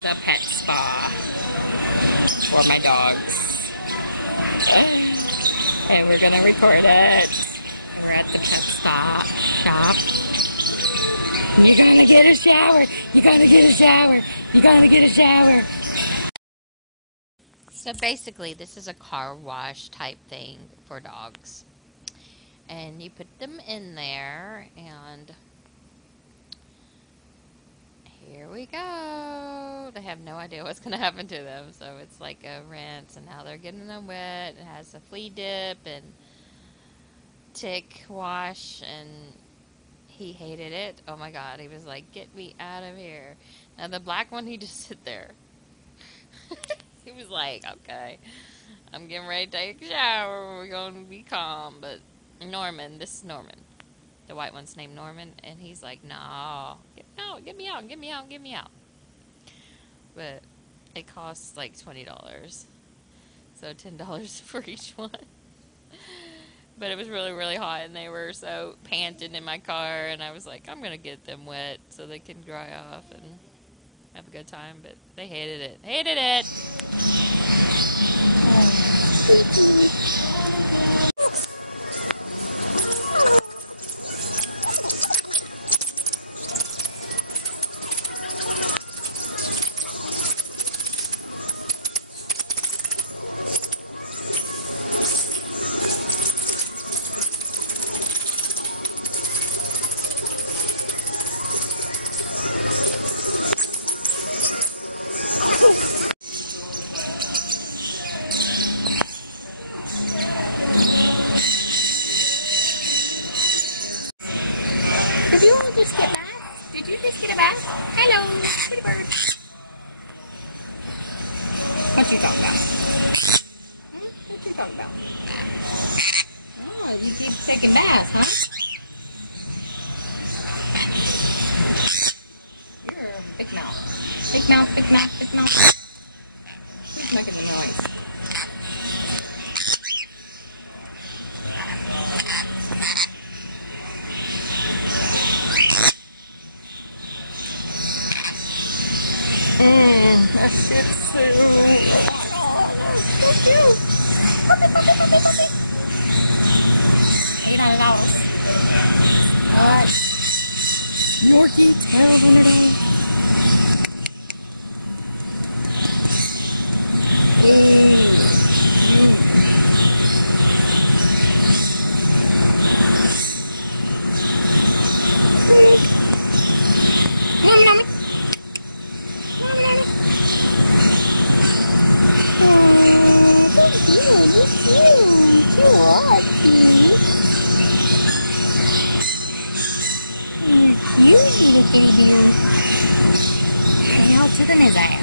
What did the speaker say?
The pet spa for my dogs. And we're gonna record it. We're at the pet stop shop. You're gonna get a shower. You're gonna get a shower. You're gonna get a shower. So basically, this is a car wash type thing for dogs. And you put them in there, and here we go. They have no idea what's going to happen to them. So it's like a rinse, and now they're getting them wet. It has a flea dip and tick wash, and he hated it. Oh my God. He was like, get me out of here. Now the black one, he just sit there. He was like, okay, I'm getting ready to take a shower. We're going to be calm. But Norman, this is Norman. The white one's named Norman, and he's like, no, get me out, get me out, get me out, get me out. But it costs like $20, so $10 for each one. But it was really, really hot, and they were so panting in my car, and I was like, I'm gonna get them wet so they can dry off and have a good time. But they hated it. Hated it. Did you all just get bath? Did you just get a bath? Hello, pretty bird. What you talking about? What you talking about? Oh, you keep taking baths, huh? You're a big mouth. Big mouth, big mouth, big mouth. Who's making the noise? A Shih Tzu. Oh, that's so cute. Puppy, puppy, puppy, puppy. $800. What? Yorkie, $1,200. Hey. Mommy, mommy. Oh, so cute, you're cute. You are cute. You're cute, little kitty bear. Look how chicken is that?